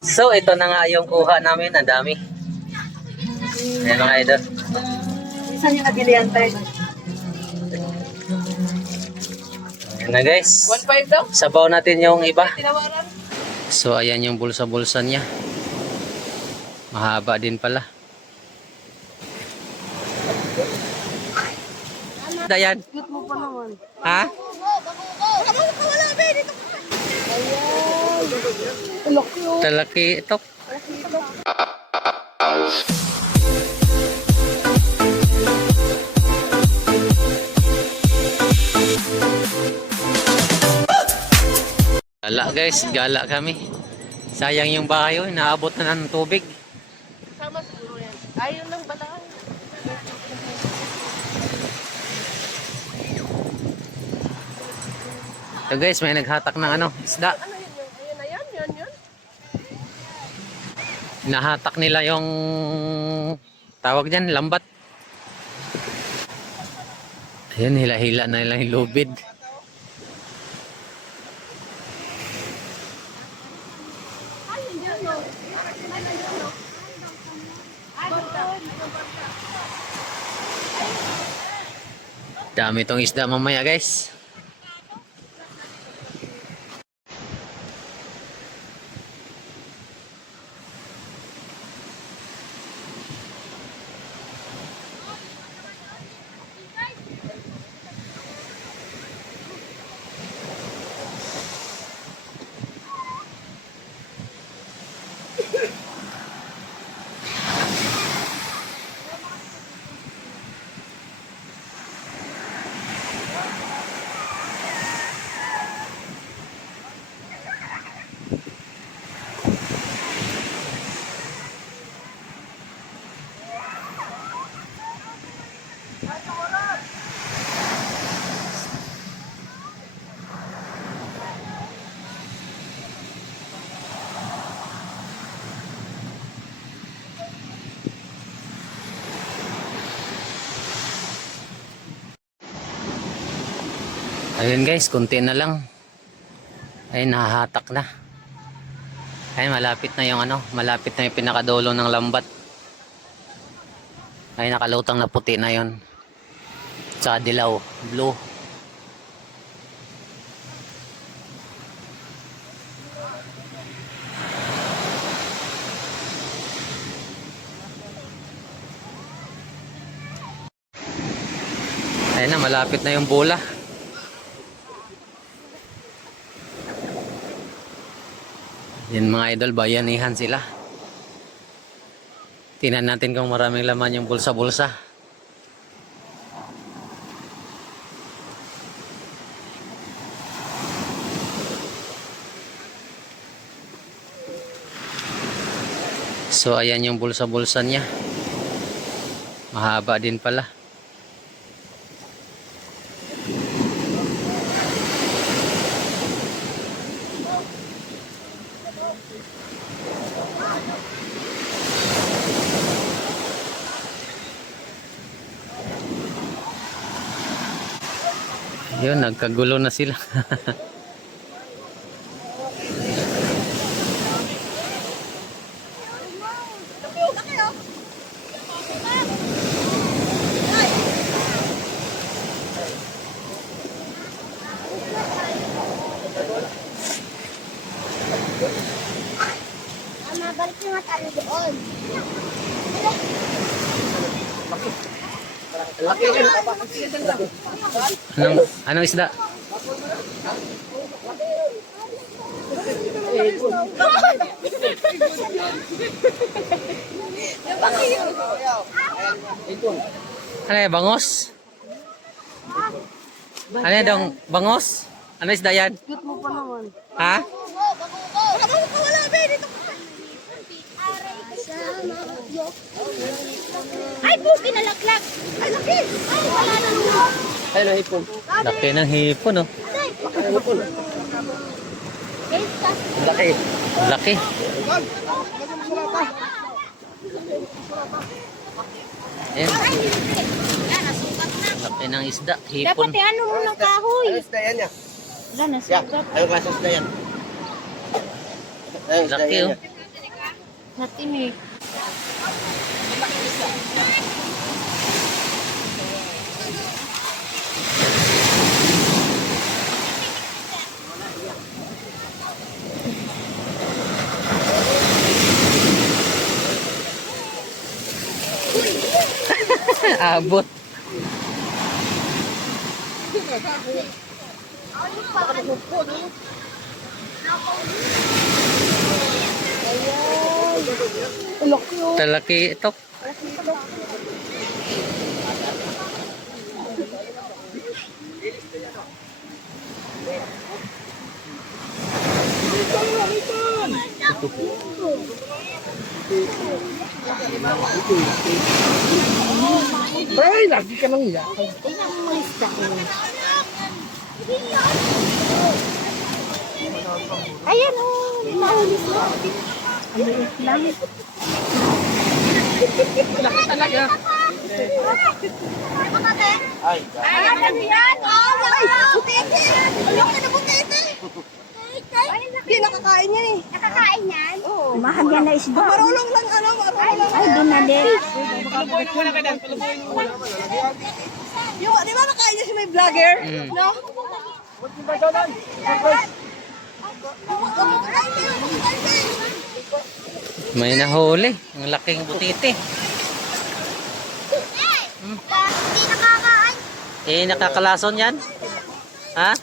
So, ito na nga yung kuha namin. Ang dami. Ayan mga idol. Saan yung nabilihan tayo? Ayan na guys. 1.5 daw? Sabaw natin yung iba. Tinawaran? So, ayan yung bulsa-bulsa niya. Mahaba din pala. Dayan. Cute mo pa naman. Ha? Talaki ito. Gala guys, gala kami. Sayang yung bahay, oh, naabot na ng tubig. Sama siguro yan. Ayaw lang balaan. So guys, may naghatak ng ano, isda. Ano yun? Ayun na yan? Yun? Nahatak nila yung tawag dyan, lambat. Ayun, hila-hila na nila yung lubid. Dami tong isda mamaya guys. Ayun guys, konti na lang. Ay, nahahatak na. Ay, malapit na yung ano, malapit na yung pinakadulo ng lambat. Ay, nakalutang na puti na yon. Tsaka dilaw, blue. Ayun na, malapit na yung bola. Yan mga idol, bayanihan sila. Tingnan natin kung maraming laman yung bulsa-bulsa. So ayan yung bulsa-bulsa niya. Mahaba din pala. Yun, nagkagulo na sila. Balik na nga tayo doon. Anong isda? Ano yan, bangos? Ano yan dong, bangos? Ano isda yan? Cute mo pa naman. Ha? Ay, po, pinalaglag. Ay, laki. Ay, wala na nung. Hello, hipon. Laki ng hipon, oh. Laki. Laki. Ayan. Laki ng isda, hipon. Dapat ano mo ng kahoy. Isda yan niya. Wala na Ya, sugat. ayaw ka sa isda yan. Laki, oh. Natinig. Abot. Talaki ito. Ay, lagi ka nang iyak. Tingnan mo isda. Ayan o. Mahuli sila. Ang liit lang. Laki talaga. Ay, ano yan? Ay, butete. Laki na butete. Hindi, nakakain yan eh. Nakakain yan? Oo. Mahal yan na isda. Marulong lang, marulong lang. Ay, dinali. Yung, di ba nakain niya si may vlogger? No? May nahuli. Ang laking butiti. Hindi nakakain. Eh, nakakalason yan? Ha?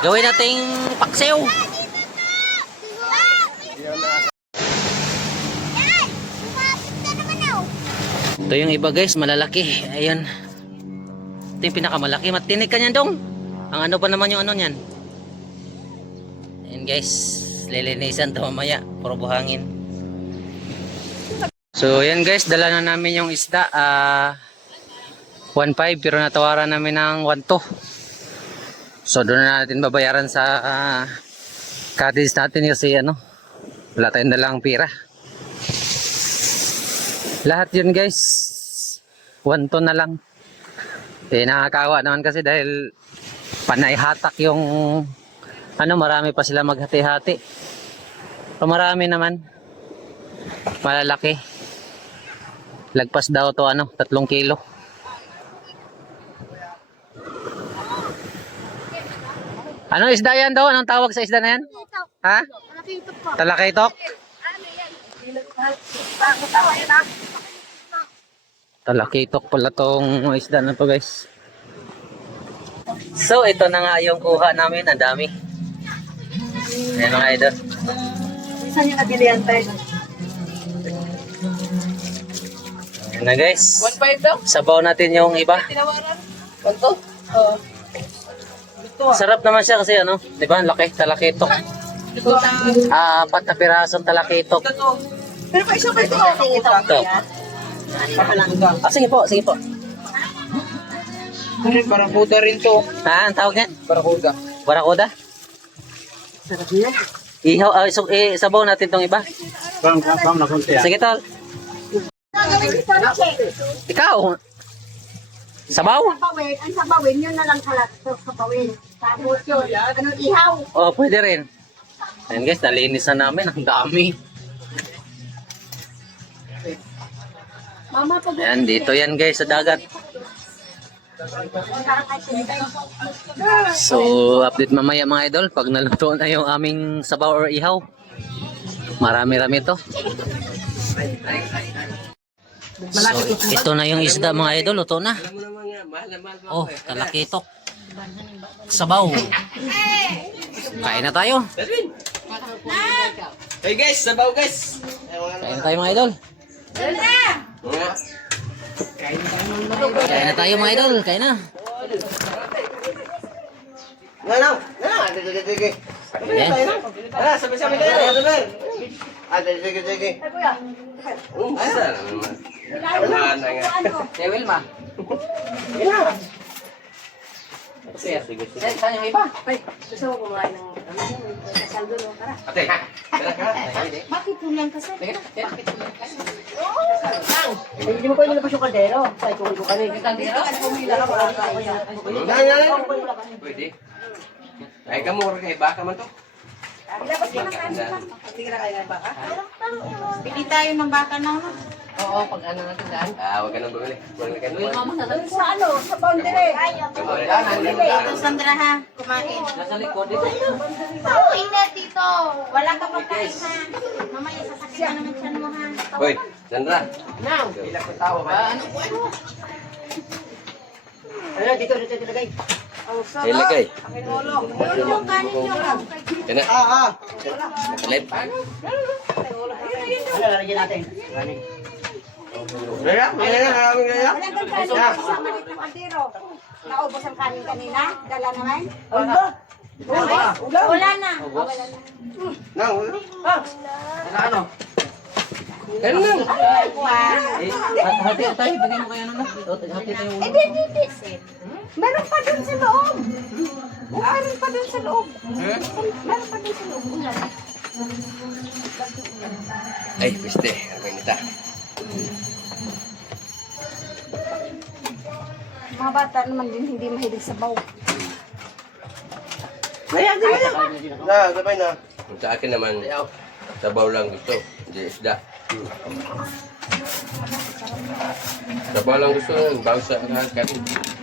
Gawin nating paksiw. Ito yung iba guys, malalaki. Ayan. Ito yung pinakamalaki. Matinig ka niyan dong. Ang ano pa naman yung ano niyan. Ayan guys. Lilinisan ito mamaya. Puro buhangin. So ayan guys, dala na namin yung isda. 1.5 pero natawaran namin ng 1.2. So doon na natin babayaran sa cottage natin kasi ano, wala tayong dalang pira. Lahat yun guys 1 ton na lang. Eh nakakawa naman kasi dahil panay hatak yung ano, marami pa sila maghati-hati. So marami naman. Malalaki. Lagpas daw to ano, 3 kilo. Anong isda yan daw? Anong tawag sa isda na yan? Ha? Talakaitok? Talakaitok pala tong isda na to guys. So ito na nga yung kuha namin. Ang dami. Ayan mga idol. Saan yung natilihan tayo? Ayan na guys. 1.5 daw? Sabaw natin yung iba. Tinawaran? 1.2? Oo. Sarap naman siya kasi ano, di ba? Laki, talakitok. 4 na pirasong talakitok. Pero pa isa pa ito. Ito. Sige po, sige po. Barakuda rin to. Ha, ang tawag niyan? Barakuda. Barakuda? Sarap niya. Ihaw, sabaw natin tong iba. Bang na konti. Sige tol. Ikaw. Sabaw? Sabawin, ang sabawin, yun na lang kalat. Sabawin. Tapos yun, ano, ihaw. Oh, pwede rin. Ayan guys, nalinis na namin. Ang dami. Mama, pag Ayan, dito yan guys sa dagat. So, update mamaya mga idol pag naluto na yung aming sabaw or ihaw. Marami-rami to. So, ito na yung isda mga idol, luto na. Oh, talakitok. Sabaw. Kain na tayo. Hey guys, sabaw guys. Kain na tayo mga idol. Kain na tayo mga idol, kain na. Ayan. Sabi-sabi tayo. Sige. Asa naman. Wala na nga. Kaya Wilma. Sige. Saan yung iba? Gusto mo kumain ng kasaldo, no? Tara. Ate, bakit ulan kasi? Hindi mo pwede nilabas yung kaldero. Sa itong ko kanina. Kaldero? Pumila ka para ako yan. pwede. Ay, kamura kay baka man to. Ilabas mo na kanin pa. Hindi ka na kaya ng baka? Bili tayo ng baka na. Oo, pag ano natin daan. Huwag ka nang bumili. Bumili ka naman. Sa ano? Sa boundary. Dito, Sandra ha, kumain. nasa likod dito. Oo, hindi dito. Wala ka pa kain ha. Mamaya sasakit ka naman siya mo ha. Hoy, Sandra. Now, Ilang ko tao ba? ano, dito lagay. Ilagay. Yun yung kanin nyo. Yan na. Kalit. Ano, lalagyan natin? Kanin. Gaya, gaya. Walang kang kanin sa malit ng kaldero. Naubos ang kanin kanina. Dala naman. Wala na. Nang. Ano? Ano nang? Hati tayo, bigyan mo kaya na. Hati tayo. Meron pa dun sa loob. Meron pa dun sa loob. Meron pa dun sa loob. Ulan. Ay, piste. Ako nita. Mga bata naman din hindi mahilig sa baw. Na, sabay na. Sa akin naman, sabaw lang gusto. Hindi isda. Sabaw lang gusto. Bago sa kanin.